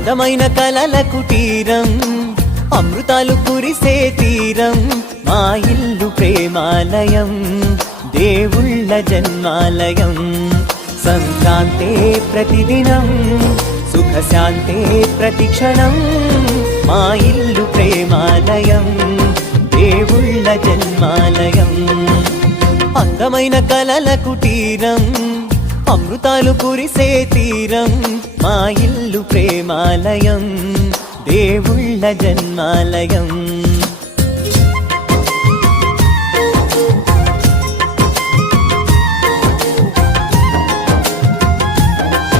అందమైన కలల కుటీరం, అమృతాలు కురిసే తీరం, మా ఇల్లు ప్రేమాలయం, దేవుళ్ళ జన్మాలయం. సంక్రాంతే ప్రతిదినం, సుఖశాంతే ప్రతిక్షణం, మా ఇల్లు ప్రేమాలయం, దేవుళ్ళ జన్మాలయం. అందమైన కలల కుటీరం, అమృతాలు కురిసే తీరం, మా ఇల్లు ప్రేమాలయం, దేవుళ్ళ జన్మాలయం.